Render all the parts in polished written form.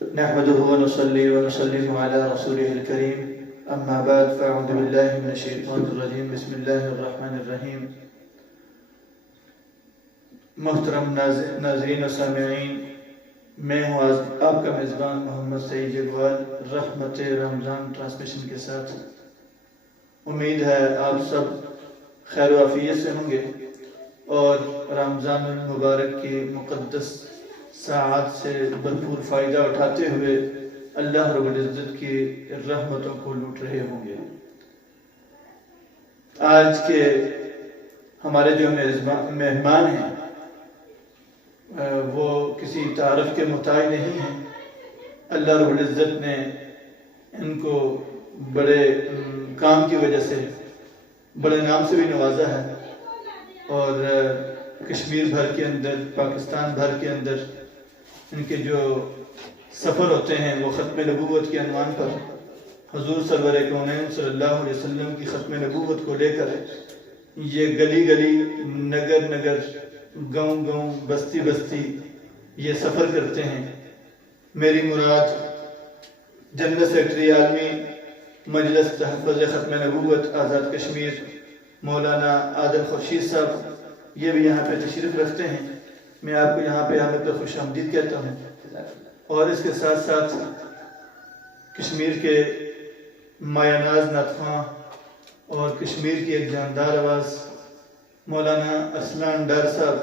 نحمده ونصلي ونسلم على رسوله الكريم اما بعد فاعوذ بالله من الشیطان الرجیم بسم اللہ الرحمن الرحیم. محترم ناظرین و سامعین، میں ہوں آپ کا میزبان محمد سعید جگوال رحمت رمضان ٹرانسمیشن کے ساتھ. امید ہے آپ سب خیر و عافیت سے ہوں گے اور رمضان المبارک کی مقدس ساعات سے بھرپور فائدہ اٹھاتے ہوئے اللہ رب العزت کی رحمتوں کو لوٹ رہے ہوں گے. آج کے ہمارے جو مہمان ہیں وہ کسی تعارف کے محتاج نہیں ہیں. اللہ رب العزت نے ان کو بڑے کام کی وجہ سے بڑے نام سے بھی نوازا ہے اور کشمیر بھر کے اندر، پاکستان بھر کے اندر ان کے جو سفر ہوتے ہیں وہ ختم نبوت کے عنوان پر حضور سرور کونین صلی اللہ علیہ وسلم کی ختم نبوت کو لے کر یہ گلی گلی، نگر نگر، گاؤں گاؤں، بستی بستی یہ سفر کرتے ہیں. میری مراد جنرل سیکرٹری عالمی مجلس تحفظ ختم نبوت آزاد کشمیر مولانا عادل خورشید صاحب یہ بھی یہاں پہ تشریف رکھتے ہیں. میں آپ کو یہاں پہ آمد پر خوش آمدید کہتا ہوں. اور اس کے ساتھ ساتھ کشمیر کے مایہ ناز نعت خواں اور کشمیر کی ایک جاندار آواز مولانا ارسلان ڈار صاحب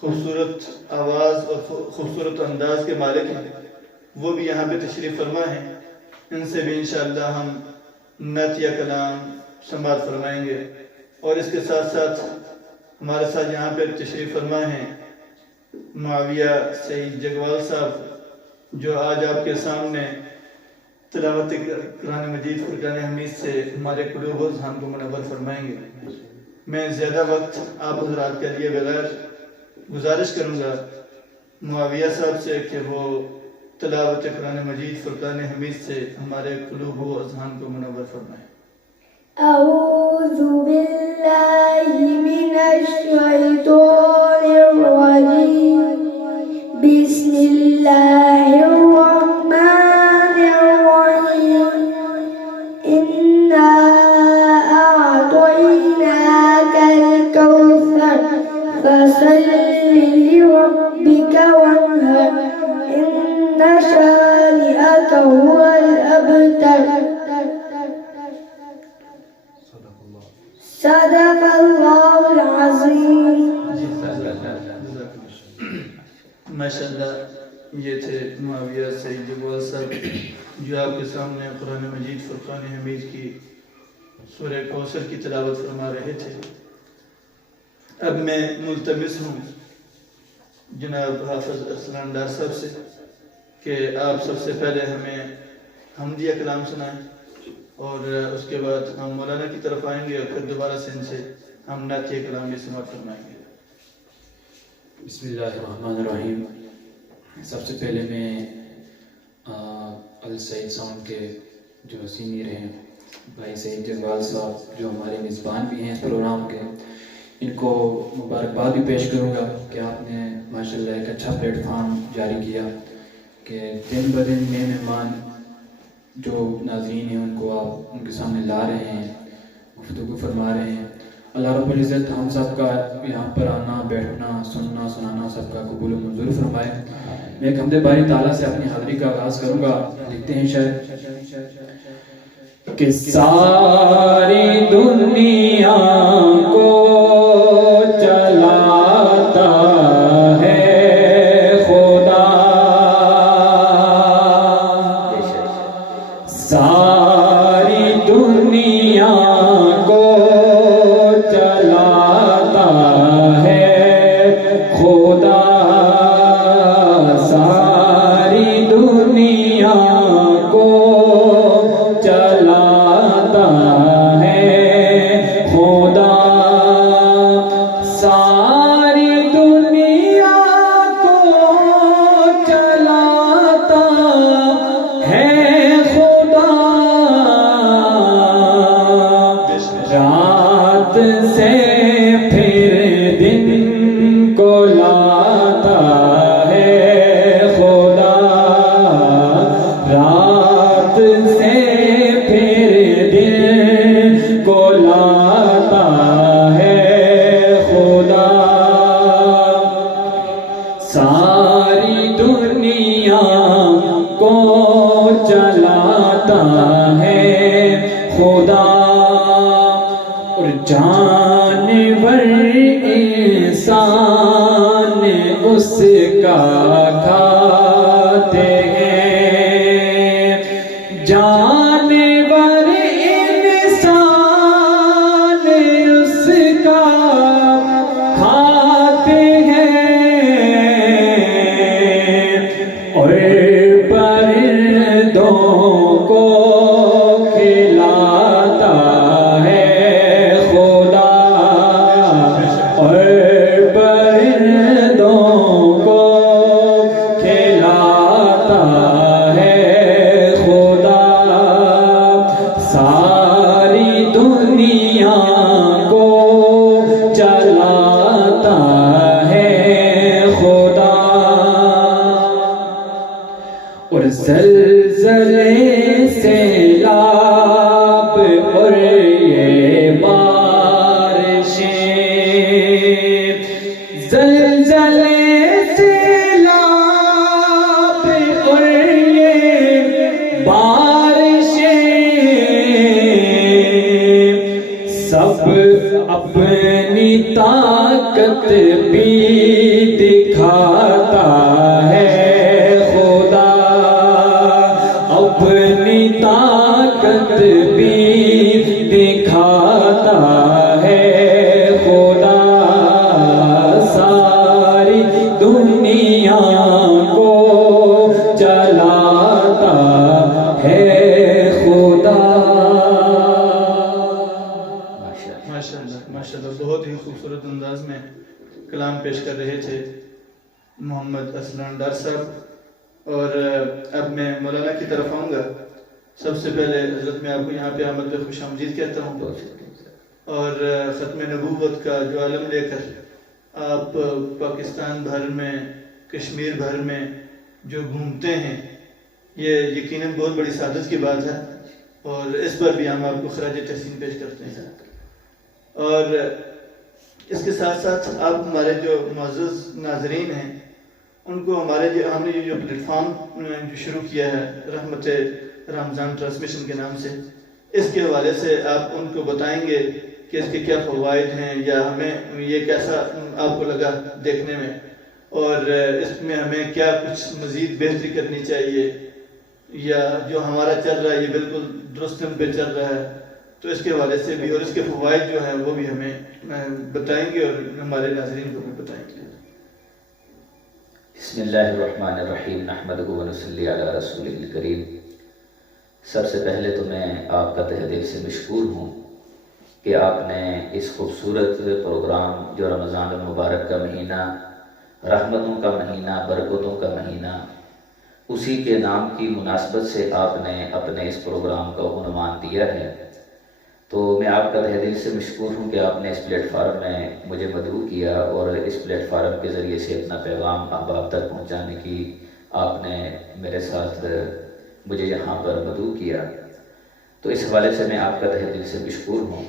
خوبصورت آواز اور خوبصورت انداز کے مالک ہیں، وہ بھی یہاں پہ تشریف فرما ہیں. ان سے بھی انشاءاللہ ہم نعت یا کلام سماعت فرمائیں گے. اور اس کے ساتھ ساتھ ہمارے ساتھ یہاں پہ تشریف فرما ہیں معاویہ سعید جگوال صاحب جو آج آپ کے سامنے تلاوت قرآن مجید فرقان حمید سے ہمارے قلوب و اذہان کو منور فرمائیں گے. میں زیادہ وقت آپ حضرات کے لیے بغیر گزارش کروں گا معاویہ صاحب سے کہ وہ تلاوت قرآن مجید فرقان حمید سے ہمارے قلوب و اذہان کو منور فرمائیں. اعوذ باللہ من الشیطان الرجیم بسم اللہ الرحمن الرحیم انا اعطیناک الکوثر فصل لربک وانحر ان شانئک هو الابتر. صدق اللہ العظیم. ماشاءاللہ یہ تھے معاویہ سعید جگوال صاحب جو آپ کے سامنے قرآن مجید فرقان حمید کی سورہ کوثر کی تلاوت فرما رہے تھے. اب میں ملتمس ہوں جناب حافظ ارسلان ڈار صاحب سے کہ آپ سب سے پہلے ہمیں حمدیہ کلام سنائیں اور اس کے بعد ہم مولانا کی طرف آئیں گے اور پھر دوبارہ سے ان سے ہم نعتیہ کلام بھی سماعت فرمائیں گے. بسم اللہ الرحمن الرحیم. سب سے پہلے میں السعید ساؤنڈ کے جو سینئر ہیں بھائی سعید جگوال صاحب جو ہمارے میزبان بھی ہیں اس پروگرام کے، ان کو مبارکباد بھی پیش کروں گا کہ آپ نے ماشاءاللہ ایک اچھا پلیٹ فارم جاری کیا کہ دن بدن نئے مہمان جو ناظرین ہیں ان کو آپ ان کے سامنے لا رہے ہیں، گفتگو فرما رہے ہیں. اللہ رب العزت ہم سب کا یہاں پر آنا، بیٹھنا، سننا، سنانا سب کا قبول و منظور فرمائے. میں ایک حمد باری تعالیٰ سے اپنی حاضری کا آغاز کروں گا. لکھتے ہیں شاید کہ ساری دنیا کو چلاتا ہے خدا، ساری دنیا کو چلاتا ہے خدا، ساری دنیا کو چلاتا ہے خدا. دنیا کو چلاتا ہے خدا، اور جانور انسان اس کا کھاتے ہیں، جانور انسان اس کا کھاتے ہیں، اور پرندوں کو کھلاتا ہے خدا، اور پرندوں کو کھلاتا ہے خدا، ساری دنیا کو چلاتا ہے خدا، اور زلزلے سیلاب اور یہ بارشیں، زلزلے سیلاب اور یہ بارشیں، سب اپنی طاقت بھی دکھاتا ہے خدا، اپنی طاقت بھی دکھاتا ہے خدا، ساری دنیا کو چلاتا ہے خدا۔ ماشاءاللہ بہت ہی خوبصورت انداز میں کلام پیش کر رہے تھے محمد اسلان ڈار صاحب، اور اب میں مولانا کی طرف آؤں گا۔ سب سے پہلے حضرت میں آپ کو یہاں پہ آمد پہ خوش آمدید کہتا ہوں، اور ختم نبوت کا جو عالم لے کر آپ پاکستان بھر میں، کشمیر بھر میں جو گھومتے ہیں، یہ یقیناً بہت بڑی سعادت کی بات ہے، اور اس پر بھی ہم آپ کو خراج تحسین پیش کرتے ہیں۔ اور اس کے ساتھ ساتھ آپ ہمارے جو معزز ناظرین ہیں ان کو ہم نے جو پلیٹ فارم جو شروع کیا ہے رحمت رمضان ٹرانسمیشن کے نام سے، اس کے حوالے سے آپ ان کو بتائیں گے کہ اس کے کیا فوائد ہیں، یا ہمیں یہ کیسا آپ کو لگا دیکھنے میں، اور اس میں ہمیں کیا کچھ مزید بہتری کرنی چاہیے، یا جو ہمارا چل رہا ہے یہ بالکل درست پہ چل رہا ہے، تو اس کے حوالے سے بھی، اور اس کے فوائد جو ہیں وہ بھی ہمیں بتائیں گے اور ہمارے ناظرین کو بھی بتائیں گے۔ بسم اللہ الرحمن الرحیم، نحمدہ و نصلی علی رسول الکریم۔ سب سے پہلے تو میں آپ کا تہ دل سے مشکور ہوں کہ آپ نے اس خوبصورت پروگرام جو رمضان المبارک کا مہینہ، رحمتوں کا مہینہ، برکتوں کا مہینہ، اسی کے نام کی مناسبت سے آپ نے اپنے اس پروگرام کا عنوان دیا ہے، تو میں آپ کا تہ دل سے مشکور ہوں کہ آپ نے اس پلیٹ فارم میں مجھے مدعو کیا، اور اس پلیٹ فارم کے ذریعے سے اپنا پیغام احباب تک پہنچانے کی آپ نے میرے ساتھ مجھے یہاں پر مدعو کیا، تو اس حوالے سے میں آپ کا تہ دل سے مشکور ہوں۔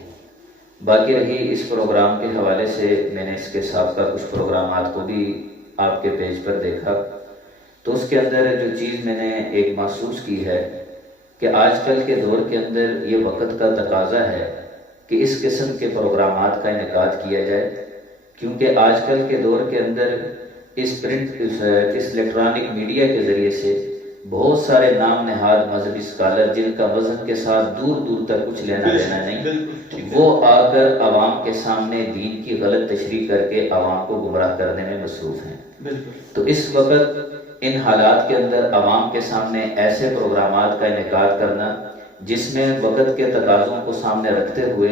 باقی رہی اس پروگرام کے حوالے سے، میں نے اس کے سابقہ کچھ پروگرامات کو بھی آپ کے پیج پر دیکھا، تو اس کے اندر جو چیز میں نے ایک محسوس کی ہے کہ آج کل کے دور کے اندر یہ وقت کا تقاضا ہے کہ اس قسم کے پروگرامات کا انعقاد کیا جائے، کیونکہ آج کل کے دور کے اندر اس الیکٹرانک میڈیا کے ذریعے سے بہت سارے نام نہاد مذہبی اسکالر جن کا وزن کے ساتھ دور دور تک کچھ لینا دینا نہیں، وہ آ کر عوام کے سامنے دین کی غلط تشریح کر کے عوام کو گمراہ کرنے میں مصروف ہیں۔ تو اس وقت ان حالات کے اندر عوام کے سامنے ایسے پروگرامات کا انعقاد کرنا جس میں وقت کے تقاضوں کو سامنے رکھتے ہوئے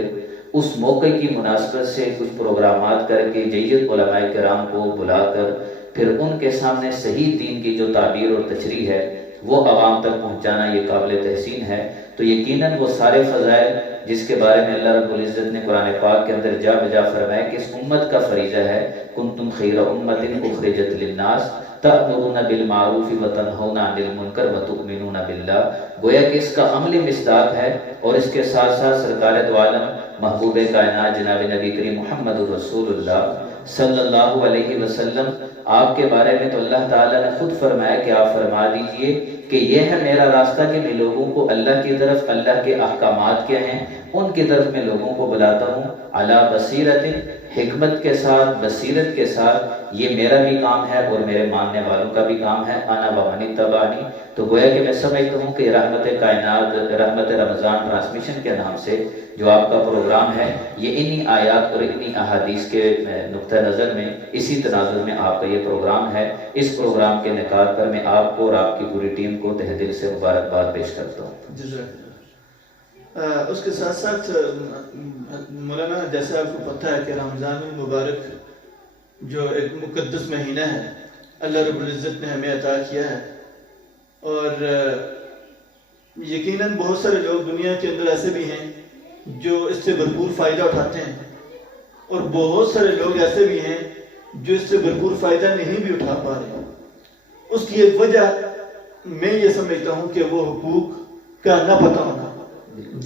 اس موقع کی مناسبت سے کچھ پروگرامات کر کے جید علماء کرام کو بلا کر پھر ان کے سامنے صحیح دین کی جو تعبیر اور تشریح ہے وہ عوام تک پہنچانا یہ قابل تحسین ہے۔ تو یقیناً وہ سارے فضائل جس کے بارے میں اللہ رب العزت نے قرآن پاک کے اندر جا بجا فرمایا کہ اس امت کا فریضہ ہے، کنتم خیر امت اخرجت للناس تأمرون بالمعروف وتنہون عن المنکر وتؤمنون باللہ، گویا کہ اس کا عملی مصداق ہے، اور اس کے ساتھ ساتھ سرکار دو عالم محبوب کائنات جناب نبی کریم محمد رسول اللہ صلی اللہ علیہ وسلم، آپ کے بارے میں تو اللہ تعالیٰ نے خود فرمایا کہ آپ فرما دیجئے کہ یہ ہے میرا راستہ کہ میں لوگوں کو اللہ کی طرف، اللہ کے احکامات کیا ہیں ان کی طرف میں لوگوں کو بلاتا ہوں، علی بصیرت، حکمت کے ساتھ، بصیرت کے ساتھ، یہ میرا بھی کام ہے اور میرے ماننے والوں کا بھی کام ہے، انا ومن اتبعنی۔ تو گویا کہ میں سمجھتا ہوں کہ رحمت کائنات، رحمت رمضان ٹرانسمیشن کے نام سے جو آپ کا پروگرام ہے، یہ انہی آیات اور انہی احادیث کے نقطہ نظر میں، اسی تناظر میں آپ کا یہ پروگرام ہے۔ اس پروگرام کے انعقاد پر میں آپ کو اور آپ کی پوری ٹیم کو تہ دل سے مبارکباد پیش کرتا ہوں۔ اس کے ساتھ ساتھ مولانا، جیسے آپ کو پتہ ہے کہ رمضان المبارک جو ایک مقدس مہینہ ہے، اللہ رب العزت نے ہمیں عطا کیا ہے، اور یقیناً بہت سارے لوگ دنیا کے اندر ایسے بھی ہیں جو اس سے بھرپور فائدہ اٹھاتے ہیں، اور بہت سارے لوگ ایسے بھی ہیں جو اس سے بھرپور فائدہ نہیں بھی اٹھا پا رہے۔ اس کی ایک وجہ میں یہ سمجھتا ہوں کہ وہ حقوق کا نہ پتہ ہونا۔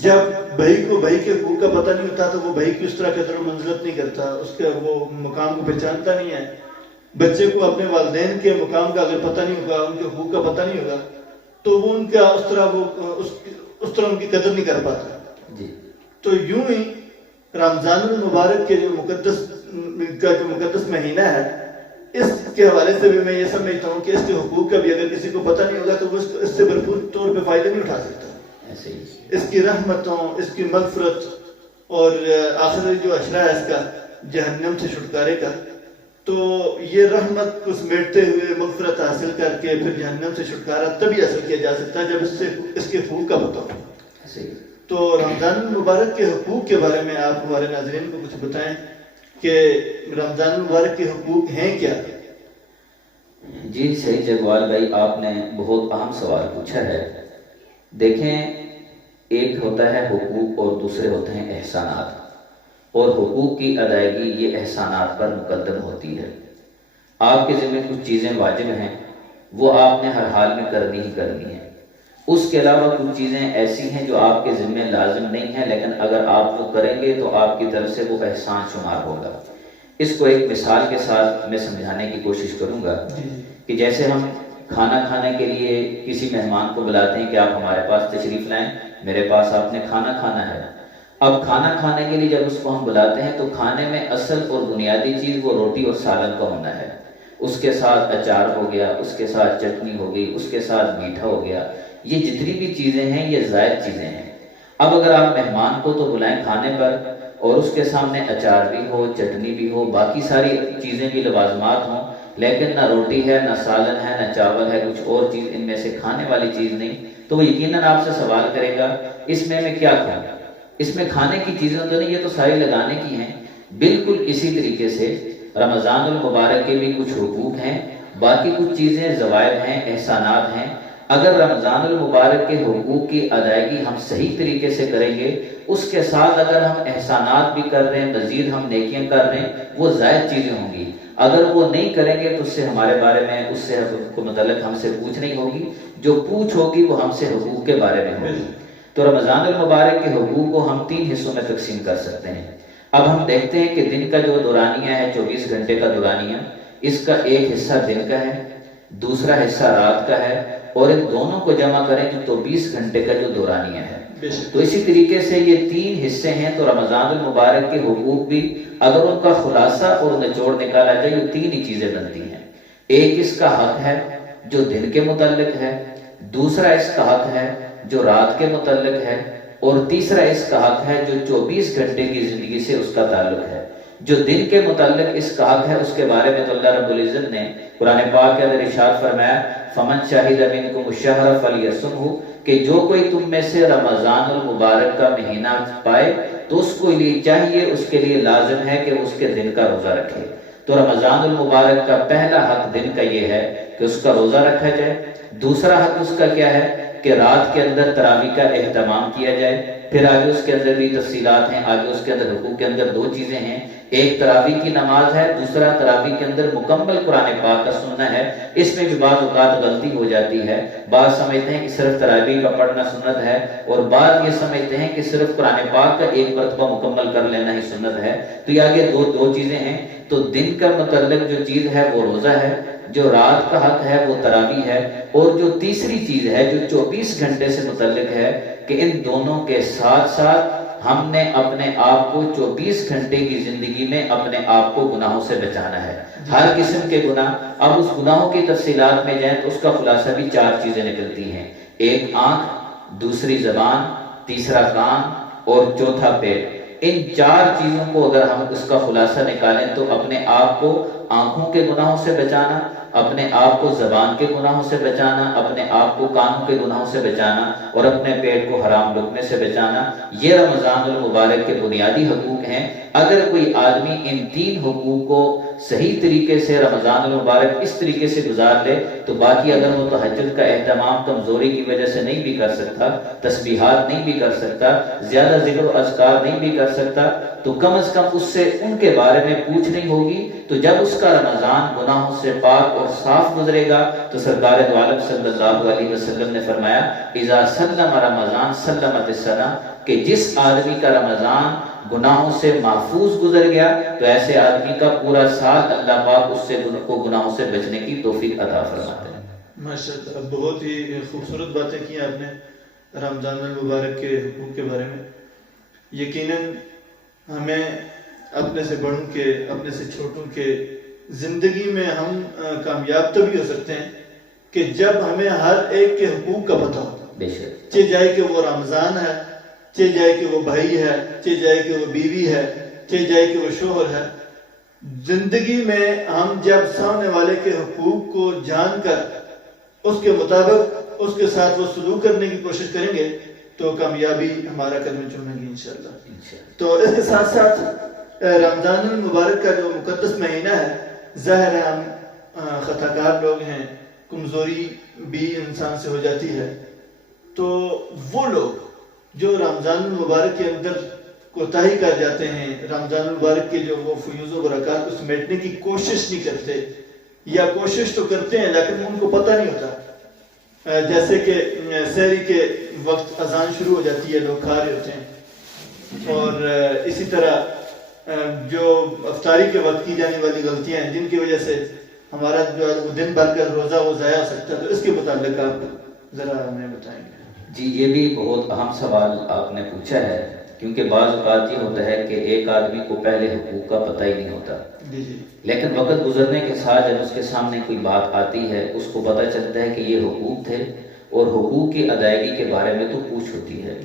جب بھائی کو بھائی کے حقوق کا پتہ نہیں ہوتا تو وہ بھائی کی اس طرح قدر و منزلت نہیں کرتا، اس کا وہ مقام کو پہچانتا نہیں ہے۔ بچے کو اپنے والدین کے مقام کا اگر پتہ نہیں ہوگا، ان کے حقوق کا پتہ نہیں ہوگا، تو وہ ان کا اس طرح ان کی قدر نہیں کر پاتا۔ تو یوں ہی رمضان المبارک کے جو مقدس مہینہ ہے، اس کے حوالے سے بھی میں یہ سمجھتا ہوں کہ اس کے حقوق کا بھی اگر کسی کو پتہ نہیں ہوگا تو وہ اس سے بھرپور طور پہ فائدہ نہیں اٹھا سکتا۔ اس کی رحمتوں، اس کی مغفرت اور آخری جو اشرا ہے اس کا جہنم سے چھٹکارے کا، تو یہ رحمت کو سمیٹتے ہوئے مغفرت حاصل کر کے پھر جہنم سے چھٹکارا تبھی حاصل کیا جا سکتا ہے جب اس کے حقوق کا پتہ ہو۔ تو رمضان المبارک کے حقوق کے بارے میں آپ ہمارے ناظرین کو کچھ بتائیں کہ رمضان المبارک کے حقوق ہیں کیا؟ جی صحیح جگوال بھائی، آپ نے بہت اہم سوال پوچھا ہے۔ دیکھیں، ایک ہوتا ہے حقوق اور دوسرے ہوتے ہیں احسانات، اور حقوق کی ادائیگی یہ احسانات پر مقدم ہوتی ہے۔ آپ کے ذمہ کچھ چیزیں واجب ہیں، وہ آپ نے ہر حال میں کرنی ہی کرنی ہیں۔ اس کے علاوہ کچھ چیزیں ایسی ہیں جو آپ کے ذمہ لازم نہیں ہیں، لیکن اگر آپ وہ کریں گے تو آپ کی طرف سے وہ احسان شمار ہوگا۔ اس کو ایک مثال کے ساتھ میں سمجھانے کی کوشش کروں گا کہ جیسے ہم کھانا کھانے کے لیے کسی مہمان کو بلاتے ہیں کہ آپ ہمارے پاس تشریف لائیں، میرے پاس آپ نے کھانا کھانا ہے۔ اب کھانا کھانے کے لیے جب اس کو ہم بلاتے ہیں تو کھانے میں اصل اور بنیادی چیز وہ روٹی اور سالن کا ہونا ہے، اس کے ساتھ اچار ہو گیا، اس کے ساتھ چٹنی ہو گئی، اس کے ساتھ میٹھا ہو گیا، یہ جتنی بھی چیزیں ہیں یہ زائد چیزیں ہیں۔ اب اگر آپ مہمان کو تو بلائیں کھانے پر اور اس کے سامنے اچار بھی ہو، چٹنی بھی ہو، باقی ساری چیزیں بھی لوازمات ہوں، لیکن نہ روٹی ہے، نہ سالن ہے، نہ چاول ہے، کچھ اور چیز ان میں سے کھانے والی چیز نہیں، تو وہ یقیناً آپ سے سوال کرے گا اس میں کیا کھاؤں؟ اس میں کھانے کی چیزیں تو نہیں، یہ تو ساری لگانے کی ہیں۔ بالکل اسی طریقے سے رمضان المبارک کے بھی کچھ حقوق ہیں، باقی کچھ چیزیں زوائد ہیں، احسانات ہیں۔ اگر رمضان المبارک کے حقوق کی ادائیگی ہم صحیح طریقے سے کریں گے، اس کے ساتھ اگر ہم احسانات بھی کر رہے ہیں، مزید ہم نیکیاں کر رہے ہیں، وہ زائد چیزیں ہوں گی۔ اگر وہ نہیں کریں گے تو اس سے ہمارے بارے میں، اس سے کو متعلق ہم سے پوچھ نہیں ہوگی، جو پوچھ ہوگی وہ ہم سے حقوق کے بارے میں ہوگی۔ تو رمضان المبارک کے حقوق کو ہم 3 حصوں میں تقسیم کر سکتے ہیں۔ اب ہم دیکھتے ہیں کہ دن کا جو دورانیہ ہے، 24 گھنٹے کا دورانیہ، اس کا ایک حصہ دن کا ہے، دوسرا حصہ رات کا ہے، اور ان دونوں کو جمع کریں تو 24 گھنٹے کا جو دورانیہ ہے۔ تو اسی طریقے سے یہ 3 حصے ہیں، تو رمضان المبارک کے حقوق بھی اگر ان کا خلاصہ اور نچوڑ نکالا جائے یہ 3 ہی چیزیں بنتی ہیں۔ ایک اس کا حق ہے جو دن کے متعلق ہے، دوسرا اس کا حق ہے جو رات کے متعلق ہے، اور تیسرا اس کا حق ہے جو 24 گھنٹے کی زندگی سے اس کا تعلق ہے۔ جو دن کے متعلق اس کا حق ہے اس کے بارے میں تو اللہ رب العزت نے قرآن پاک کے اندر ارشاد فرمایا، فمن شہد منکم الشہر فلیصمہ، کہ جو کوئی تم میں سے رمضان المبارک کا مہینہ پائے تو اس کو لیے چاہیے، اس کے لیے لازم ہے کہ اس کے دن کا روزہ رکھے۔ تو رمضان المبارک کا پہلا حق دن کا یہ ہے کہ اس کا روزہ رکھا جائے۔ دوسرا حق اس کا کیا ہے کہ رات کے اندر تراویح کا اہتمام کیا جائے۔ پھر آگے اس کے اندر بھی تفصیلات ہیں، آگے اس کے اندر حقوق کے اندر دو چیزیں ہیں، ایک تراویح کی نماز ہے، دوسرا تراویح کے اندر مکمل قرآن پاک کا سننا ہے۔ اس میں بھی بعض اوقات غلطی ہو جاتی ہے، بعض سمجھتے ہیں کہ صرف تراویح کا پڑھنا سنت ہے، اور بعض یہ سمجھتے ہیں کہ صرف قرآن پاک کا ایک مرتبہ مکمل کر لینا ہی سنت ہے۔ تو یہ آگے دو چیزیں ہیں۔ تو دن کا متعلق جو چیز ہے وہ روزہ ہے، جو رات کا حق ہے وہ تراویح ہے، اور جو تیسری چیز ہے جو 24 گھنٹے سے متعلق ہے کہ ان دونوں کے ساتھ ساتھ ہم نے اپنے آپ کو 24 گھنٹے کی زندگی میں اپنے آپ کو گناہوں سے بچانا ہے، ہر قسم کے گناہ۔ اب اس گناہوں کی تفصیلات میں جائیں تو اس کا خلاصہ بھی 4 چیزیں نکلتی ہیں، ایک آنکھ، دوسری زبان، تیسرا کان اور چوتھا پیٹ۔ ان 4 چیزوں کو اگر ہم اس کا خلاصہ نکالیں تو اپنے آپ کو آنکھوں کے گناہوں سے بچانا، اپنے آپ کو زبان کے گناہوں سے بچانا، اپنے آپ کو کانوں کے گناہوں سے بچانا، اور اپنے پیٹ کو حرام لقمے سے بچانا، یہ رمضان المبارک کے بنیادی حقوق ہیں۔ اگر کوئی آدمی ان 3 حقوق کو صحیح طریقے سے رمضان المبارک اس طریقے سے گزار لے تو باقی اگر وہ تہجد کا اہتمام کمزوری کی وجہ سے نہیں بھی کر سکتا، تسبیحات نہیں بھی کر سکتا، زیادہ ذکر و اذکار نہیں بھی کر سکتا، تو کم از کم اس سے ان کے بارے میں پوچھنی ہوگی۔ تو جب اس کا رمضان گناہوں سے پاک اور صاف گزرے گا تو سرکار دو عالم صلی اللہ علیہ وسلم نے فرمایا اذا سلم رمضان سلمت السنہ، کہ جس آدمی کا رمضان گناہوں سے محفوظ گزر گیا تو ایسے آدمی کا پورا سال اللہ پاک اس سے گناہوں سے بچنے کی توفیق عطا فرماتے ہیں۔ ماشاءاللہ، بہت ہی خوبصورت باتیں کی آپ نے رمضان المبارک کے حقوق کے بارے میں۔ یقیناً ہمیں اپنے سے بڑوں کے، اپنے سے چھوٹوں کے زندگی میں ہم کامیاب تبھی ہو سکتے ہیں کہ جب ہمیں ہر ایک کے حقوق کا پتہ ہو، بے شک، چاہے جائے کہ وہ رمضان ہے، چاہے جائے کہ وہ بھائی ہے، چاہے جائے کہ وہ بیوی ہے، چاہے جائے کہ وہ شوہر ہے۔ زندگی میں ہم جب سامنے والے کے حقوق کو جان کر اس کے مطابق اس کے ساتھ وہ سلوک کرنے کی کوشش کریں گے تو کامیابی ہمارا قدم چومے گی انشاءاللہ۔ تو اس کے ساتھ ساتھ رمضان المبارک کا جو مقدس مہینہ ہے، ظاہر ہے ہم خطا کار لوگ ہیں، کمزوری بھی انسان سے ہو جاتی ہے، تو وہ لوگ جو رمضان المبارک کے اندر کوتاہی کر جاتے ہیں، رمضان المبارک کے جو وہ فیوز و برکات کو سمیٹنے کی کوشش نہیں کرتے، یا کوشش تو کرتے ہیں لیکن ان کو پتہ نہیں ہوتا، جیسے کہ سحری کے وقت اذان شروع ہو جاتی ہے، لوگ کھا رہے ہوتے ہیں، اور اسی طرح جو افطاری کے وقت کی جانے والی غلطیاں ہیں جن کی وجہ سے ہمارا جو دن بھر کا روزہ وہ ضائع ہو سکتا ہے، تو اس کے متعلق آپ ذرا ہمیں بتائیں گے۔ جی، یہ بھی بہت اہم سوال آپ نے پوچھا ہے، کیونکہ بعض اوقات یہ ہوتا ہے کہ ایک آدمی کو پہلے حقوق کا پتہ ہی نہیں ہوتا، لیکن وقت گزرنے کے ساتھ جب اس کے سامنے کوئی بات آتی ہے اس کو پتہ چلتا ہے کہ یہ حقوق تھے، اور حقوق کی ادائیگی کے بارے میں تو پوچھ ہوتی ہے۔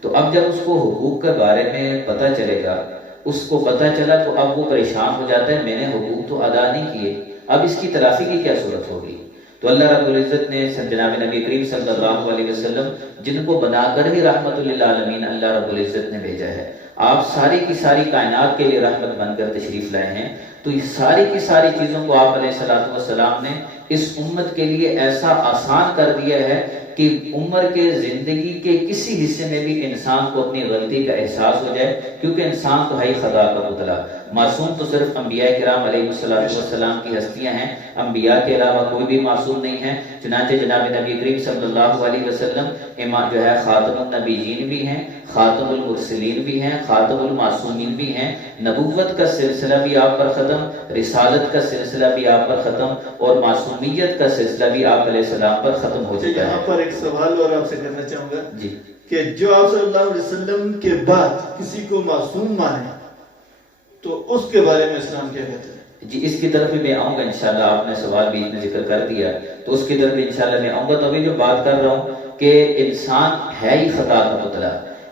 تو اب جب اس کو حقوق کے بارے میں پتہ چلے گا، اس کو پتہ چلا تو اب وہ پریشان ہو جاتا ہے، میں نے حقوق تو ادا نہیں کیے، اب اس کی تلافی کی کیا صورت ہوگی؟ تو اللہ رب العزت نے جناب نبی کریم صلی اللہ علیہ وسلم، جن کو بنا کر ہی رحمت للعالمین اللہ رب العزت نے بھیجا ہے، آپ ساری کی ساری کائنات کے لیے رحمت بن کر تشریف لائے ہیں، تو یہ ساری کی ساری چیزوں کو آپ علیہ الصلوۃ والسلام نے اس امت کے لیے ایسا آسان کر دیا ہے کہ عمر کے زندگی کے کسی حصے میں بھی انسان کو اپنی غلطی کا احساس ہو جائے، کیونکہ انسان تو ہے ہی خطا کا پتلا۔ معصوم تو صرف انبیاء کرام علیہ السلام کی ہستیاں ہیں، انبیاء کے علاوہ کوئی بھی معصوم نہیں ہے۔ چنانچہ جناب نبی کریم صلی اللہ علیہ وسلم امام جو ہے خاتم النبیین بھی ہیں، خاتم المرسلین بھی ہیں، خاتم المعصومین بھی ہیں۔ نبوت کا سلسلہ بھی آپ پر ختم، رسالت کا سلسلہ بھی آپ پر ختم، اور معصومیت کا سلسلہ بھی آپ علیہ السلام پر ختم ہو چکا ہے۔ یہاں پر ایک سوال اور آپ سے کرنا چاہوں گا جی، کہ جو آپ صلی اللہ علیہ وسلم کے بعد کسی کو معصوم مانے تو اس کے بارے میں اسلام کیا کہتا ہے؟ جی، اس کی طرف بھی میں آؤں گا انشاءاللہ، آپ نے سوال بھی اتنے ذکر کر دیا تو اس کی طرف بھی انشاءاللہ میں آؤں گا۔ تو ابھی جو بات کر رہا ہوں کہ انسان ہے ہی خطا کا پتلا،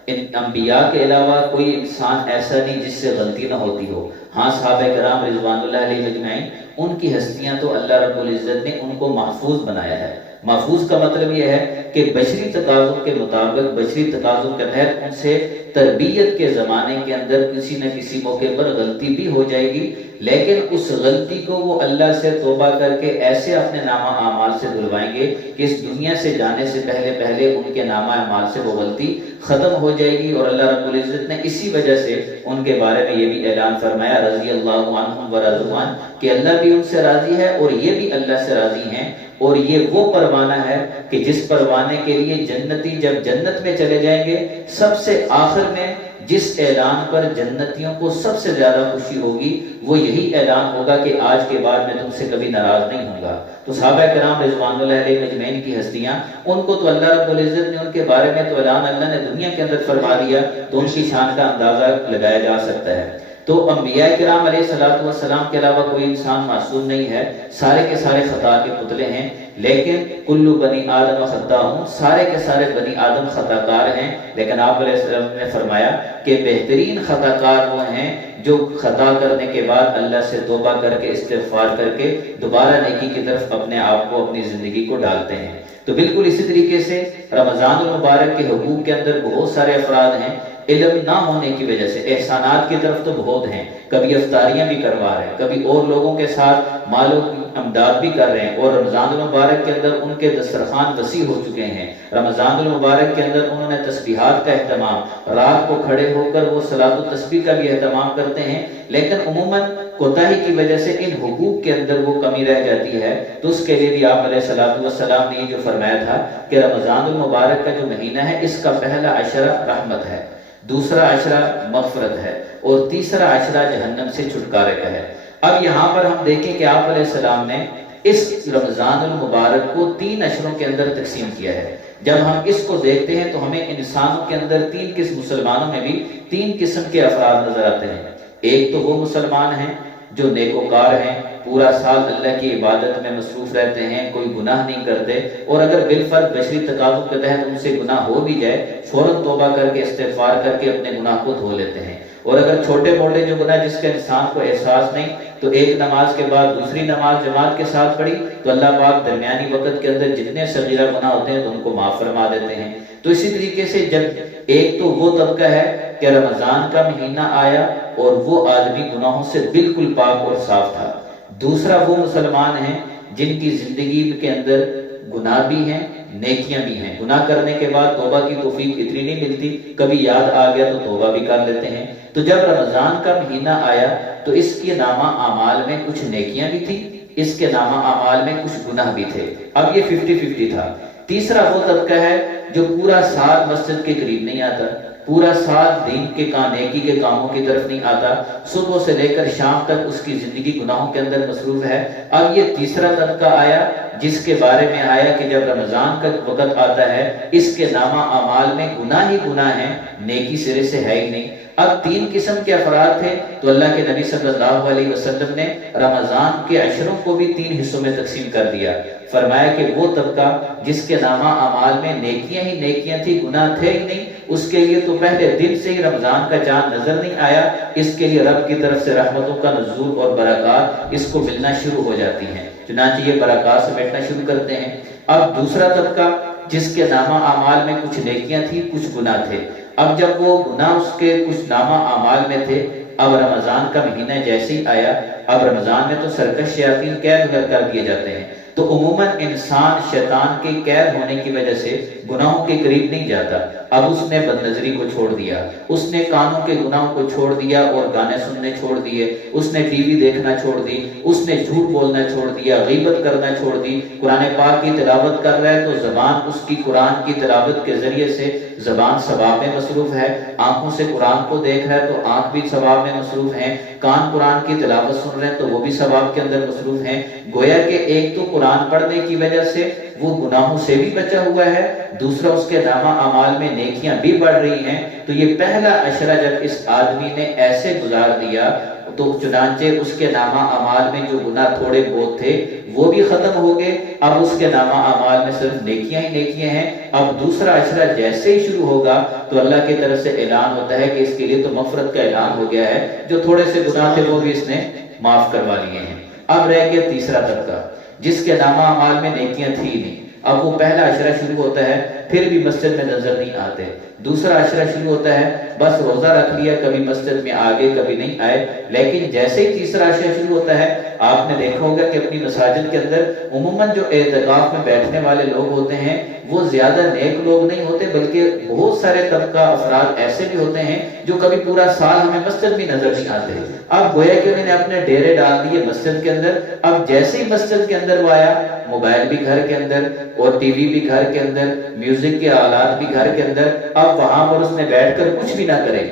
انبیاء کے علاوہ کوئی انسان ایسا نہیں جس سے غلطی نہ ہوتی ہو۔ ہاں، صحابہ کرام رضوان اللہ علیہ اجمعین، ان کی ہستیاں تو اللہ رب العزت نے ان کو محفوظ بنایا ہے۔ محفوظ کا مطلب یہ ہے کہ بشری تقاضوں کے مطابق، بشری تقاضوں کے تحت ان سے تربیت کے زمانے کے اندر کسی نہ کسی موقع پر غلطی بھی ہو جائے گی، لیکن اس غلطی کو وہ اللہ سے توبہ کر کے ایسے اپنے نامہ اعمال سے دھلوائیں گے کہ اس دنیا سے جانے سے پہلے ان کے نامہ اعمال سے وہ غلطی ختم ہو جائے گی۔ اور اللہ رب العزت نے اسی وجہ سے ان کے بارے میں یہ بھی اعلان فرمایا رضی اللہ عنہم ورضوا عنہ، کہ اللہ بھی ان سے راضی ہے اور یہ بھی اللہ سے راضی ہیں۔ اور یہ وہ پروانہ ہے کہ جس پروانے کے لیے جنتی جب جنت میں چلے جائیں گے، سب سے آخر میں جس اعلان پر جنتیوں کو سب سے زیادہ خوشی ہوگی وہ یہی اعلان ہوگا کہ آج کے بعد میں تم سے کبھی ناراض نہیں ہوں گا۔ تو صحابہ کرام رضوان اللہ علیہ مجمعین کی ہستیاں، ان کو تو اللہ رب العزت نے ان کے بارے میں تو اعلان اللہ نے دنیا کے اندر فرما دیا، تو ان کی شان کا اندازہ لگایا جا سکتا ہے۔ تو انبیاء کرام علیہ الصلوۃ والسلام کے علاوہ کوئی انسان معصوم نہیں ہے، سارے کے سارے خطا کے پتلے ہیں، لیکن کل بنی آدم خطاؤن، سارے کے سارے بنی آدم خطا کار ہیں، لیکن آپ علیہ السلام نے فرمایا کہ بہترین خطا کار وہ ہیں جو خطا کرنے کے بعد اللہ سے توبہ کر کے استغفار کر کے دوبارہ نیکی کی طرف اپنے آپ کو، اپنی زندگی کو ڈالتے ہیں۔ تو بالکل اسی طریقے سے رمضان المبارک کے حقوق کے اندر بہت سارے افراد ہیں، علم نہ ہونے کی وجہ سے احسانات کی طرف تو بہت ہیں، کبھی افطاریاں بھی کروا رہے ہیں، کبھی اور لوگوں کے ساتھ مالوں کی امداد بھی کر رہے ہیں، اور رمضان المبارک کے اندر ان کے دسترخوان وسیع ہو چکے ہیں۔ رمضان المبارک کے اندر انہوں نے تسبیحات کا اہتمام، رات کو کھڑے ہو کر وہ صلاۃ و تسبیح کا بھی اہتمام کرتے ہیں، لیکن عموماً کوتاہی کی وجہ سے ان حقوق کے اندر وہ کمی رہ جاتی ہے۔ تو اس کے لیے بھی آپ علیہ الصلوۃ والسلام نے یہ جو فرمایا تھا کہ رمضان المبارک کا جو مہینہ ہے اس کا پہلا عشرہ رحمت ہے، دوسرا عشرہ مغفرت ہے، اور تیسرا عشرہ جہنم سے چھٹکارے کا ہے۔ اب یہاں پر ہم دیکھیں کہ آپ علیہ السلام نے اس رمضان المبارک کو 3 عشروں کے اندر تقسیم کیا ہے۔ جب ہم اس کو دیکھتے ہیں تو ہمیں انسانوں کے اندر 3 قسم، مسلمانوں میں بھی 3 قسم کے افراد نظر آتے ہیں۔ ایک تو وہ مسلمان ہیں جو نیکوکار ہیں، پورا سال اللہ کی عبادت میں مصروف رہتے ہیں، کوئی گناہ نہیں کرتے، اور اگر بالفرض بشری تقاضوں کے تحت ان سے گناہ ہو بھی جائے فوراً توبہ کر کے استغفار کر کے اپنے گناہ کو دھو لیتے ہیں۔ اور اگر چھوٹے موٹے جو گناہ جس کا انسان کو احساس نہیں، تو ایک نماز کے بعد دوسری نماز جماعت کے ساتھ پڑھی تو اللہ پاک درمیانی وقت کے اندر جتنے صغیرہ گناہ ہوتے ہیں تو ان کو معاف فرما دیتے ہیں۔ تو اسی طریقے سے جب ایک تو وہ طبقہ ہے کہ رمضان کا مہینہ آیا اور وہ آدمی گناہوں سے بالکل پاک اور صاف تھا، دوسرا وہ مسلمان ہیں جن کی زندگی کے اندر گناہ بھی ہیں، نیکیاں بھی ہیں، گناہ کرنے کے بعد توبہ کی توفیق اتنی نہیں ملتی، کبھی یاد آ گیا تو توبہ بھی کر لیتے ہیں۔ تو جب رمضان کا مہینہ آیا تو اس کے نامہ اعمال میں کچھ نیکیاں بھی تھی، اس کے نامہ اعمال میں کچھ گناہ بھی تھے، اب یہ 50-50 تھا۔ تیسرا وہ طبقہ ہے جو پورا سال مسجد کے قریب نہیں آتا، پورا سال دین کے نیکی کے کاموں کی طرف نہیں آتا، صبح سے لے کر شام تک اس کی زندگی گناہوں کے اندر مصروف ہے۔ اب یہ تیسرا طبقہ آیا جس کے بارے میں آیا کہ جب رمضان کا وقت آتا ہے اس کے نامہ اعمال میں گناہ ہی گناہ ہیں، نیکی سرے سے ہے ہی نہیں۔ اب 3 قسم کے افراد تھے، تو اللہ کے نبی صلی اللہ علیہ وسلم نے رمضان کے عشروں کو بھی 3 حصوں میں تقسیم کر دیا۔ فرمایا کہ وہ طبقہ جس کے نامہ اعمال میں نیکیاں ہی نیکیاں تھی، گناہ تھے ہی نہیں، اس کے لیے تو پہلے دن سے ہی رمضان کا چاند نظر نہیں آیا، اس کے لیے رب کی طرف سے رحمتوں کا نزول اور برکات اس کو ملنا شروع ہو جاتی ہیں، چنانچہ یہ برکات سمیٹنا شروع کرتے ہیں۔ اب دوسرا طبقہ جس کے نامہ اعمال میں کچھ نیکیاں تھی، کچھ گناہ تھے، اب جب وہ گناہ اس کے کچھ نامہ اعمال میں تھے، اب رمضان کا مہینہ جیسے ہی آیا، اب رمضان میں تو سرکش شیاطین قید کر دیے جاتے ہیں، تو عموماً انسان شیطان کے قید ہونے کی وجہ سے گناہوں کے قریب نہیں جاتا۔ اب اس نے بد نظری کو چھوڑ دیا، اس نے کانوں کے گناہوں کو چھوڑ دیا اور گانے سننے چھوڑ دیے، اس نے ٹی وی دیکھنا چھوڑ دی، اس نے جھوٹ بولنا چھوڑ دیا، غیبت کرنا چھوڑ دی۔ قرآن پاک کی تلاوت کر رہا ہے تو زبان اس کی قرآن کی تلاوت کے ذریعے سے زبان ثواب میں مصروف ہے، آنکھوں سے قرآن کو دیکھ رہا ہے تو آنکھ بھی ثواب میں مصروف ہیں، کان قرآن کی تلاوت سن رہے ہیں تو وہ بھی ثواب کے اندر مصروف ہیں۔ گویا کہ ایک تو قرآن پڑھنے کی وجہ سے وہ گناہوں سے بھی بچا ہوا ہے، دوسرا اس کے نامہ اعمال میں نیکیاں بھی بڑھ رہی ہیں۔ تو یہ پہلا عشرہ جب اس آدمی نے ایسے گزار دیا تو چنانچہ اس کے نامہ اعمال میں جو گناہ تھوڑے بہت تھے وہ بھی ختم ہو گئے، اب اس کے نامہ اعمال میں صرف نیکیاں ہی نیکیاں ہیں۔ اب دوسرا عشرہ جیسے ہی شروع ہوگا تو اللہ کی طرف سے اعلان ہوتا ہے کہ اس کے لیے تو مغفرت کا اعلان ہو گیا ہے، جو تھوڑے سے گناہ تھے وہ بھی اس نے معاف کروا لیے ہیں۔ اب رہ گیا تیسرا طبقہ جس کے نامہ اعمال میں نیکیاں تھی نہیں، اب وہ پہلا عشرہ شروع ہوتا ہے پھر بھی مسجد میں نظر نہیں آتے، دوسرا عشرہ شروع ہوتا ہے بس روزہ رکھ لیا، کبھی مسجد میں آگے کبھی نہیں آئے، لیکن جیسے ہی تیسرا عشرہ شروع ہوتا ہے آپ نے دیکھا ہوگا کہ اپنی مساجد کے اندر عموماً جو اعتکاف میں بیٹھنے والے لوگ ہوتے ہیں وہ زیادہ نیک لوگ نہیں ہوتے، بلکہ بہت سارے طبقہ افراد ایسے بھی ہوتے ہیں جو کبھی پورا سال ہمیں مسجد میں نظر نہیں آتے۔ اب گویا کہ انہوں نے اپنے ڈیرے ڈال دیے مسجد کے اندر، اب جیسے ہی مسجد کے اندر وہ آیا موبائل بھی گھر کے اندر اور ٹی وی بھی گھر کے اندر، میوزک کے آلات بھی گھر کے اندر، اب وہاں پر اس نے بیٹھ کر کچھ بھی نہ کرے،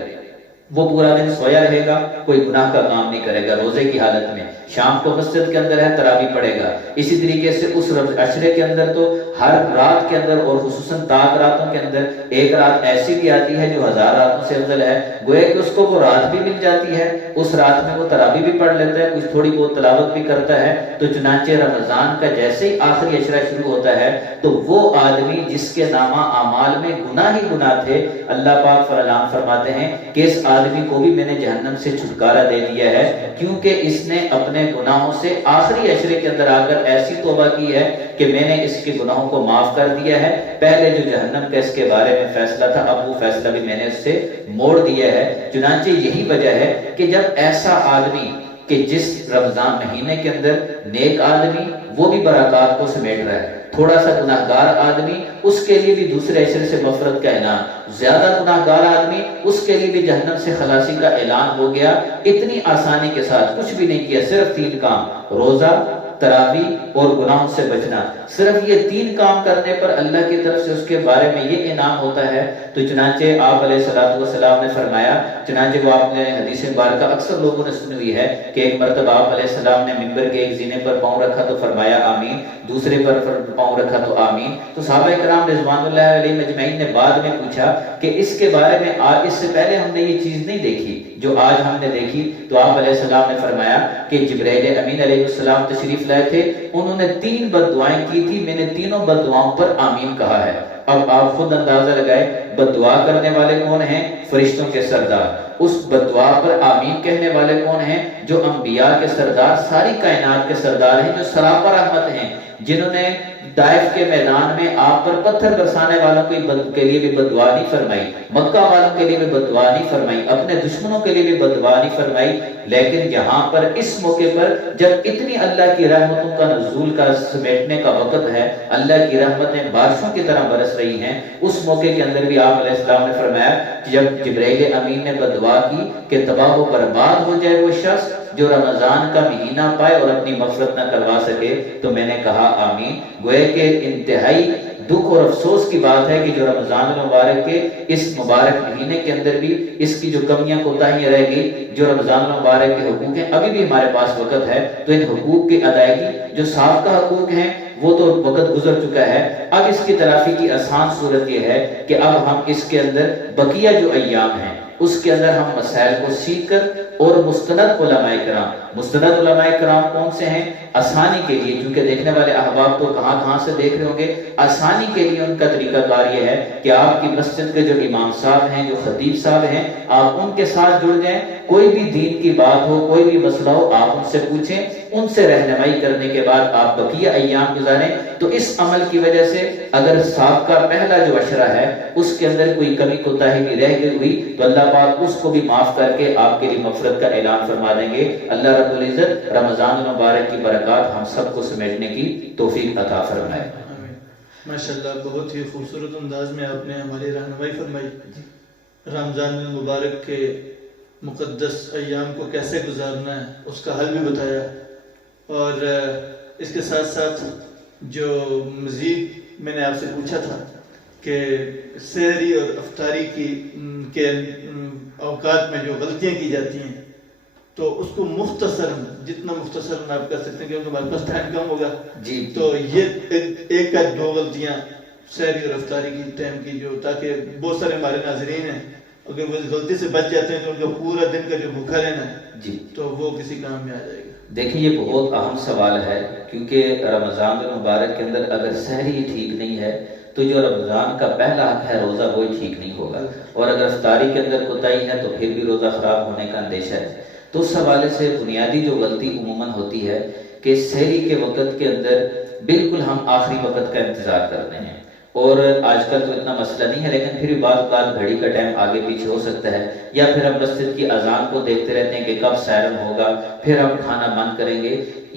وہ پورا دن سویا رہے گا، کوئی گناہ کا کام نہیں کرے گا روزے کی حالت میں، شام کو مسجد کے اندر ہے تراویح پڑھے گا۔ اسی طریقے سے اس عشرے کے اندر تو ہر رات کے اندر اور خصوصاً طاق راتوں کے اندر ایک رات ایسی بھی آتی ہے جو 1000 راتوں سے افضل ہے، گویا کہ اس کو وہ رات بھی مل جاتی ہے، اس رات میں وہ تراویح بھی پڑھ لیتا ہے، کچھ تھوڑی بہت تلاوت بھی کرتا ہے۔ تو چنانچہ رمضان کا جیسے ہی آخری عشرہ شروع ہوتا ہے تو وہ آدمی جس کے نامہ اعمال میں گناہ ہی گناہ تھے، اللہ پاک فرماتے ہیں کہ اس آدمی کو بھی میں نے جہنم سے چھٹکارا دے دیا ہے، کیونکہ اس نے اپنے گناہوں سے آخری عشرے کے اندر آ کر ایسی توبہ کی ہے کہ میں نے اس کے گناہوں کو معاف کر دیا ہے، پہلے جو جہنم کا اس کے بارے میں فیصلہ تھا اب وہ فیصلہ بھی میں نے اس سے موڑ دیا ہے۔ چنانچہ یہی وجہ ہے کہ جب ایسا آدمی کہ جس رمضان مہینے کے اندر نیک آدمی وہ بھی برکات کو سمیٹ رہا ہے، تھوڑا سا گناہگار آدمی اس کے لیے بھی دوسرے عشرے سے مغفرت کا اعلان، زیادہ گناہگار آدمی اس کے لیے بھی جہنم سے خلاصی کا اعلان ہو گیا، اتنی آسانی کے ساتھ، کچھ بھی نہیں کیا، صرف 3 کام، روزہ، تراویح اور گناہوں سے بچنا، صرف یہ 3 کام کرنے پر اللہ کی طرف سے اس کے بارے میں یہ انعام ہوتا ہے۔ تو چنانچہ آپ علیہ السلام نے فرمایا، چنانچہ وہ آپ نے حدیث مبارکہ اکثر لوگوں نے سنی ہوئی ہے کہ ایک مرتبہ آپ علیہ السلام نے منبر کے ایک زینے پر پاؤں رکھا تو فرمایا آمین، دوسرے پر پاؤں رکھا تو آمین۔ تو صحابہ کرام رضوان اللہ علیہ اجمعین نے بعد میں پوچھا کہ اس کے بارے میں اس سے پہلے ہم نے یہ چیز نہیں دیکھی جو آج ہم نے دیکھی، تو آپ علیہ السلام نے فرمایا کہ جبرائیل امین علیہ السلام تشریف لائے تھے، انہوں نے 3 بد دعائیں کی تھی، میں نے تینوں بد دعاؤں پر آمین کہا ہے۔ اب آپ خود اندازہ لگائے بد دعا کرنے والے کون ہیں؟ فرشتوں کے سردار۔ اس بد دعا پر آمین کہنے والے کون ہیں؟ جو انبیاء کے سردار، ساری کائنات کے سردار ہیں، جو سراپا رحمت ہیں، جنہوں نے طائف کے میدان میں آپ پر پتھر برسانے والوں کے لیے بھی بد دعا نہیں فرمائی، مکہ والوں کے لیے بھی بد دعا نہیں فرمائی، اپنے دشمنوں کے لیے بھی بد دعا نہیں فرمائی، لیکن یہاں پر اس موقع پر جب اتنی اللہ کی رحمتوں کا نزول کا سمیٹنے کا وقت ہے، اللہ کی رحمتیں بارشوں کی طرح برس رہی ہیں، اس موقع کے اندر بھی آپ علیہ السلام نے فرمایا کہ جب جبرائیل امین نے بد دعا کی کہ تباہ و برباد ہو جائے وہ شخص جو رمضان کا مہینہ پائے اور اپنی مغفرت نہ کروا سکے، تو میں نے کہا آمین۔ گویا کہ انتہائی دکھ اور افسوس کی بات ہے کہ جو رمضان المبارک کے اس مبارک مہینے کے اندر بھی اس کی جو کمیاں کوتاہیاں رہ گئی، جو رمضان المبارک کے حقوق ہیں، ابھی بھی ہمارے پاس وقت ہے تو ان حقوق کی ادائیگی، جو سابقہ حقوق ہیں وہ تو وقت گزر چکا ہے، اب اس کی تلافی کی آسان صورت یہ ہے کہ اب ہم اس کے اندر بقیہ جو ایام ہیں اس کے اندر ہم مسائل کو سیکھ کر اور مستند علماء کرام کون سے ہیں؟ آسانی کے لیے، کیونکہ دیکھنے والے احباب تو کہاں سے دیکھ رہے ہوں گے، آسانی کے لیے ان کا طریقہ کار یہ ہے کہ آپ کی مسجد کے جو امام صاحب ہیں، جو خطیب صاحب ہیں، آپ ان کے ساتھ جڑ جائیں، کوئی بھی دین کی بات ہو، کوئی بھی مسئلہ ہو، آپ ان سے پوچھیں، ان سے رہنمائی کرنے کے بعد آپ بقیہ ایام گزاریں۔ تو اس عمل کی وجہ سے اگر سابقہ پہلا جو عشرہ ہے اس کے اندر کوئی کمی کوتاہی بھی رہ گئی ہوئی تو اللہ پاک اس کو بھی معاف کر کے آپ کے لیے مغفرت کا اعلان فرما دیں گے۔ اللہ رب العزت رمضان المبارک کی برکات ہم سب کو سمیٹنے کی توفیق عطا فرمائے۔ ماشاءاللہ، بہت ہی خوبصورت انداز میں آپ نے ہماری رہنمائی فرمائی، رمضان المبارک کے مقدس ایام کو کیسے گزارنا ہے اس کا حل بھی بتایا، اور اس کے ساتھ ساتھ جو مزید میں نے آپ سے پوچھا تھا کہ سحری اور افطاری کے اوقات میں جو غلطیاں کی جاتی ہیں تو اس کو جتنا مختصر آپ کر سکتے ہیں کیونکہ ہمارے پاس ٹائم کم ہوگا جی، تو یہ ایک کا 2 غلطیاں سحری اور افطاری کی ٹائم کی، جو تاکہ بہت سارے ہمارے ناظرین ہیں اگر وہ غلطی سے بچ جاتے ہیں تو ان کا پورا دن کا جو بھوکا رہنا ہے جی، تو وہ کسی کام میں آ جائے گا۔ دیکھیں یہ بہت اہم سوال ہے، کیونکہ رمضان المبارک کے اندر اگر سحری ٹھیک نہیں ہے تو جو رمضان کا پہلا حق ہے روزہ وہی ٹھیک نہیں ہوگا، اور اگر افطاری کے اندر کوتاہی ہے تو پھر بھی روزہ خراب ہونے کا اندیشہ ہے۔ تو اس حوالے سے بنیادی جو غلطی عموماً ہوتی ہے کہ سحری کے وقت کے اندر بالکل ہم آخری وقت کا انتظار کرتے ہیں. اور آج کل تو اتنا مسئلہ نہیں ہے، لیکن پھر بھی بعض اوقات گھڑی کا ٹائم آگے پیچھے ہو سکتا ہے، یا پھر ہم مسجد کی اذان کو دیکھتے رہتے ہیں کہ کب سائرن ہوگا، پھر ہم کھانا بند کریں گے.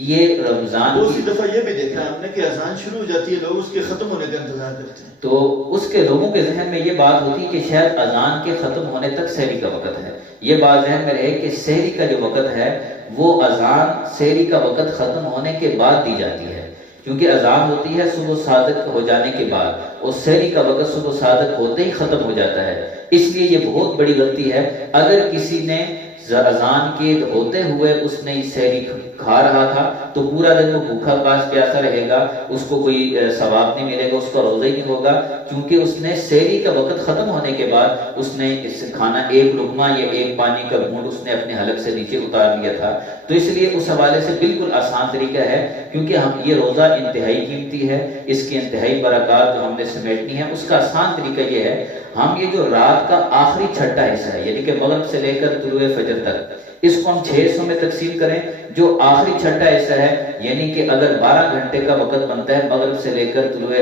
یہ رمضان دوسری دفعہ یہ بھی دیکھا ہم نے کہ اذان شروع ہو جاتی ہے، لوگ اس کے ختم ہونے کا انتظار کرتے ہیں. تو اس کے لوگوں کے ذہن میں یہ بات ہوتی ہے کہ شاید اذان کے ختم ہونے تک سحری کا وقت ہے. یہ بات ذہن میں رہے کہ سحری کا جو وقت ہے وہ اذان سحری کا وقت ختم ہونے کے بعد دی جاتی ہے، کیونکہ اذان ہوتی ہے صبح صادق ہو جانے کے بعد، اور سحری کا وقت صبح صادق ہوتے ہی ختم ہو جاتا ہے. اس لیے یہ بہت بڑی غلطی ہے. اگر کسی نے اذان کے ہوتے ہوئے اس نے سحری کھا رہا تھا تو پورا دن وہ بھوکا پیاسا رہے گا، اس کو کوئی ثواب نہیں ملے گا، اس کا روزہ ہی نہیں ہوگا، کیونکہ اس نے سحری کا وقت ختم ہونے کے بعد اس نے اس کھانا ایک لقمہ یا ایک پانی کا گھونٹ اس نے اپنے حلق سے نیچے اتار لیا تھا. تو اس لیے اس حوالے سے بالکل آسان طریقہ ہے، کیونکہ ہم یہ روزہ انتہائی قیمتی ہے، اس کی انتہائی برکات جو ہم نے سمیٹنی ہے. اس کا آسان طریقہ یہ ہے، ہم یہ جو رات کا آخری چھٹا حصہ ہے، یعنی کہ مغرب سے لے کر طلوع فجر تک، اس کو ہم 6 حصوں میں تقسیم کریں. جو آخری چھٹا حصہ ہے، یعنی کہ اگر 12 گھنٹے کا وقت بنتا ہے مغرب سے لے کر طلوع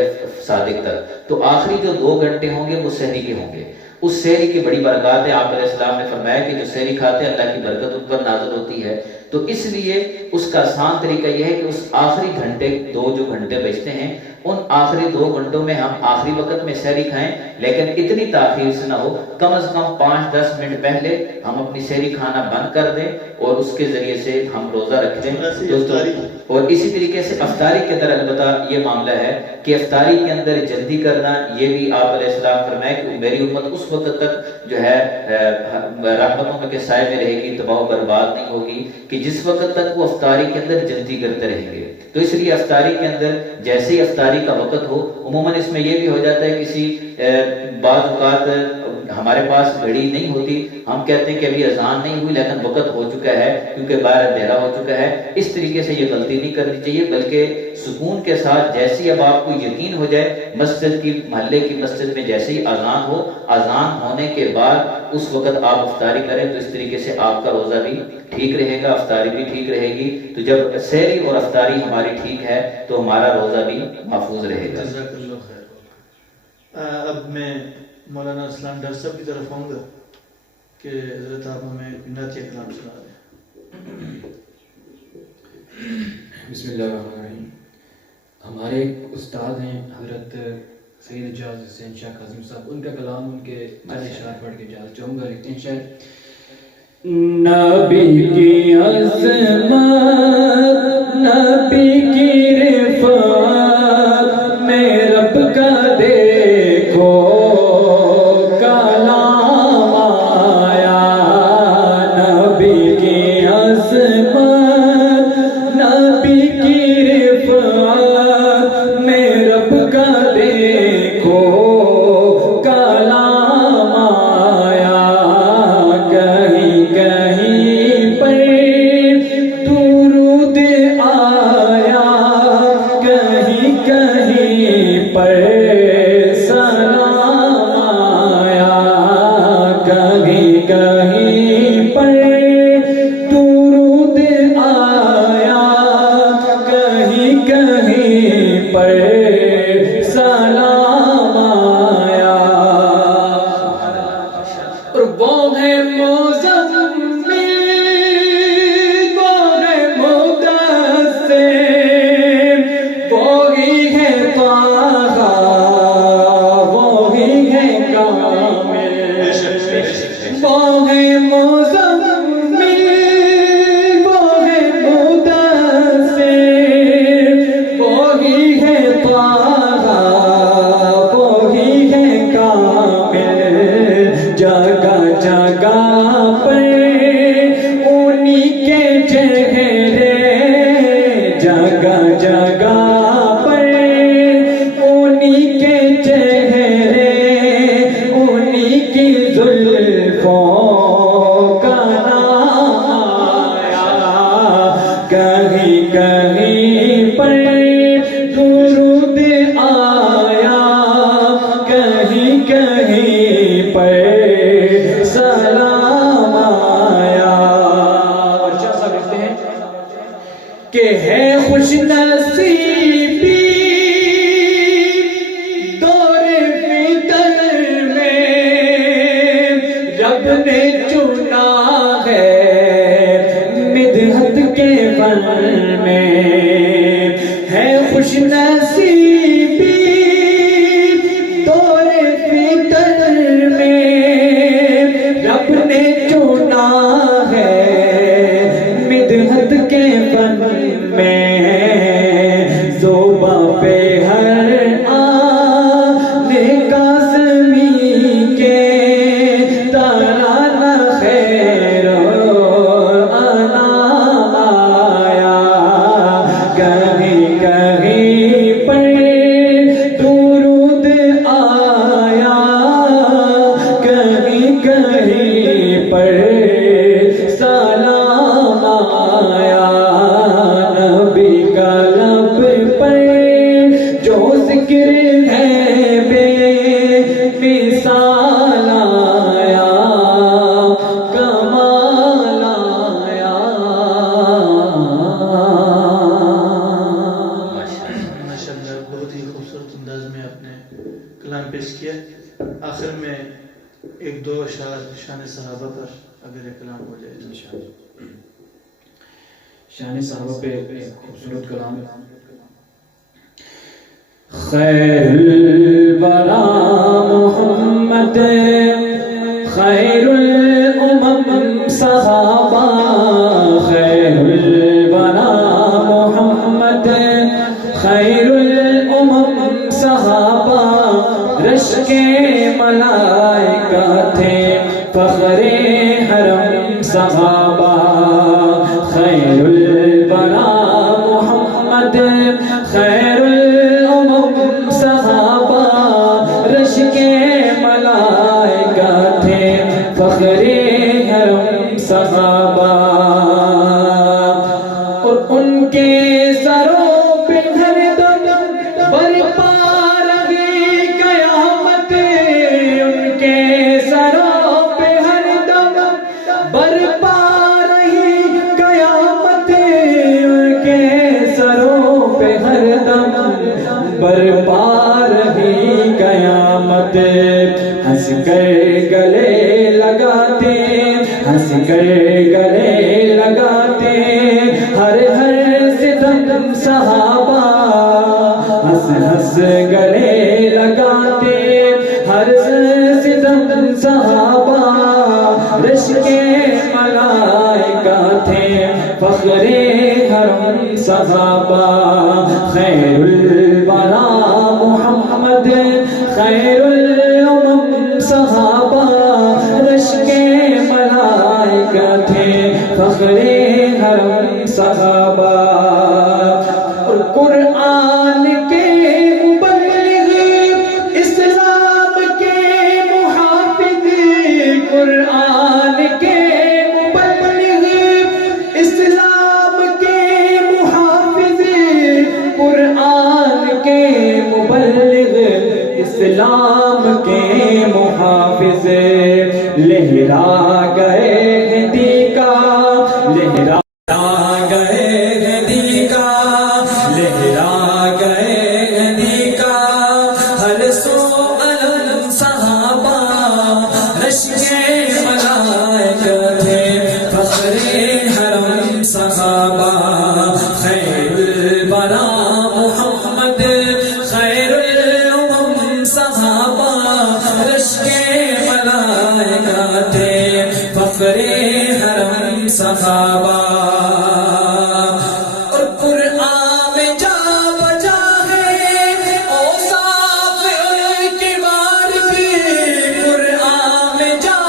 صادق تک، تو آخری جو 2 گھنٹے ہوں گے وہ سحری کے ہوں گے. اس سحری کی بڑی برکات ہے. آپ علیہ السلام نے فرمایا کہ جو سحری کھاتے ہیں اللہ کی برکت ان پر نازل ہوتی ہے. تو اس لیے اس کا آسان طریقہ یہ ہے کہ اس آخری گھنٹے 2 جو گھنٹے بچتے ہیں، ان آخری 2 گھنٹوں میں ہم آخری وقت میں سحری کھائیں، لیکن اتنی تاخیر سے نہ ہو. کم از کم 5-10 منٹ پہلے ہم اپنی سحری کھانا بند کر دیں اور اس کے ذریعے سے ہم روزہ رکھ دیں. اور اسی طریقے سے افطاری کے اندر البتہ یہ معاملہ ہے کہ افطاری کے اندر جلدی کرنا، یہ بھی آپ علیہ السلام فرمائے کہ میری امت اس وقت تک جو ہے رحمتوں کے سائے میں رہے گی، تباہ و برباد نہیں ہوگی، کہ جس وقت تک وہ افطاری کے اندر جلدی کرتے رہیں گے. تو اس لیے افطاری کے اندر جیسے ہی افطاری کا وقت ہو، عموماً اس میں یہ بھی ہو جاتا ہے کسی بعض اوقات ہمارے پاس گھڑی نہیں ہوتی، ہم کہتے ہیں کہ ابھی اذان نہیں ہوئی لیکن وقت ہو چکا ہے کیونکہ باہر اندھیرا ہو چکا ہے. اس طریقے سے یہ غلطی نہیں کرنی چاہیے، بلکہ سکون کے ساتھ جیسے اب آپ کو یقین ہو جائے مسجد کی، محلے کی مسجد میں جیسے ہی اذان ہو، اذان ہونے کے بعد اس وقت آپ افطاری کریں. تو اس طریقے سے آپ کا روزہ بھی ٹھیک رہے گا، افطاری بھی ٹھیک رہے گی. تو جب سحری اور افطاری ہماری ٹھیک ہے تو ہمارا روزہ بھی محفوظ رہے گا. جزاک اللہ خیر. اب میں مولانا اسلام ڈار صاحب کی طرف آؤں گا کہ حضرت آپ ہمیں نعتیہ کلام سنا دیں. بسم اللہ الرحمن الرحیم. ہمارے ایک استاد ہیں حضرت سید اجاز حسین شاہ کاظم صاحب، ان کا کلام، ان کے اشعار پڑھ کے اجازت چاہوں گا. لکھتے ہیں شاید: نبی کی عظمت، نبی کی رفعت میں رب کا دیکھو کلام آیا. نبی کی عظمت، نبی کی رفعت میں رب کا دیکھو کلام آیا. کہیں کہیں پر درود آیا، کہیں کلام پیش کیا. آخر میں ایک دو اشعار شان صحابہ پر اگر ایک کلام ہو جائے تو. شان صحابہ پہ ایک خوبصورت کلام. خیر الورا محمد خیر الامم صحابہ. خیر الورا محمد خیر الامم صحابہ. رشک ملائکہ تھے فخر حرم صحابہ. خیر الورا محمد خیر الامم صحابہ. رشک ملائکہ تھے فخر حرم صحابہ. اور ان کے سروں پہ ہر دم برپا رہی قیامت. ان کے سروں پہ ہر دم برپا رہی قیامت. ان کے سروں پہ ہر دم برپا رہی قیامت. ہنس کر گلے لگاتے ہنس کر گلے لگاتے ہر ہر ستم صحابہ. ہنس ہنس گلے لگاتے ہر ستم صحابہ. رشک ملائکہ تھے فخر حرم صحابہ. خیر الورا محمد خیر الامم صحابہ. رشک ملائکہ تھے فخر حرم صحابہ. اور قرآن کے مبلغ اسلام کے محافظ. قرآن کے مبلغ اسلام کے محافظ. قرآن کے مبلغ اسلام کے محافظ. لہرا گئے ہندی کا لہرا گئے ہندی کا لہرا گئے ہندی کا. ہر سو علم صحابہ. رشک ملائکہ تھے فخر حرم صحابہ. خیر الورا محمد خیر الامم صحابہ. رشک ملائکہ تھے فخر حرم صحابہ. اور قرآن میں جا بجا ہے اوصاف ان کی وارثی. قرآن میں جا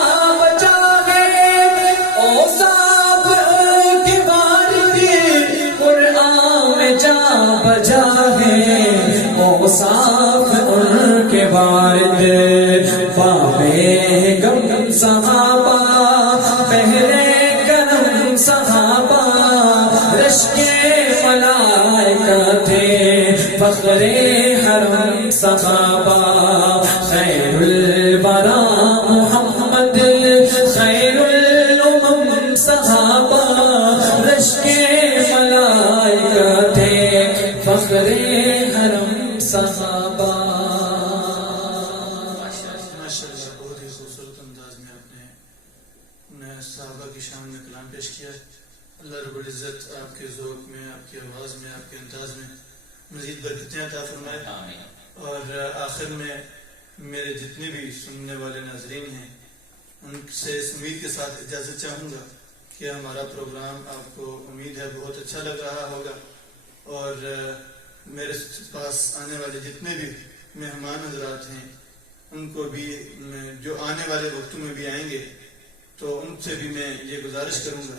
بجا ہے اوصاف ان کی وارثی. قرآن میں جا بجا ہے اوصاف ان کے وارث. بابے غم صحابہ پہلے کرم صحابہ. رشک ملائکہ تھے فخر حرم صحابہ. خیر الورا محمد خیر الامم صحابہ. رشک ملائکہ تھے فخر حرم صحابہ. ماشاءاللہ بہت ہی خوبصورت انداز میں آپ نے صحابہ کی شان میں کلام پیش کیا. اللہ رب العزت آپ کے ذوق میں آپ کی آواز میں آپ کے انداز میں مزید برکتیں عطا فرمائے. اور آخر میں میرے جتنے بھی سننے والے ناظرین ہیں ان سے اس امید کے ساتھ اجازت چاہوں گا کہ ہمارا پروگرام آپ کو امید ہے بہت اچھا لگ رہا ہوگا. اور میرے پاس آنے والے جتنے بھی مہمان حضرات ہیں ان کو بھی جو آنے والے وقتوں میں بھی آئیں گے تو ان سے بھی میں یہ گزارش کروں گا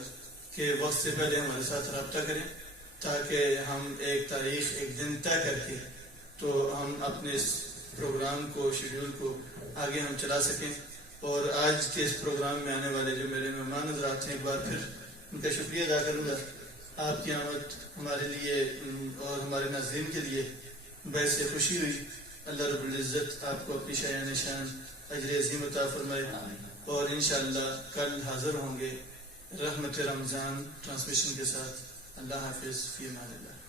کہ وقت سے پہلے ہمارے ساتھ رابطہ کریں تاکہ ہم ایک تاریخ ایک دن طے کر کے تو ہم اپنے اس پروگرام کو شیڈول کو آگے ہم چلا سکیں. اور آج کے اس پروگرام میں آنے والے جو میرے مہمان حضرات ہیں ایک بار پھر ان کا شکریہ ادا کروں گا. آپ کی آمد ہمارے لیے اور ہمارے ناظرین کے لیے باعث خوشی ہوئی. اللہ رب العزت آپ کو اپنی شایان شان اجر عظیم عطا فرمائے. اور انشاءاللہ کل حاضر ہوں گے رحمت رمضان ٹرانسمیشن کے ساتھ. اللہ حافظ فی امان اللہ.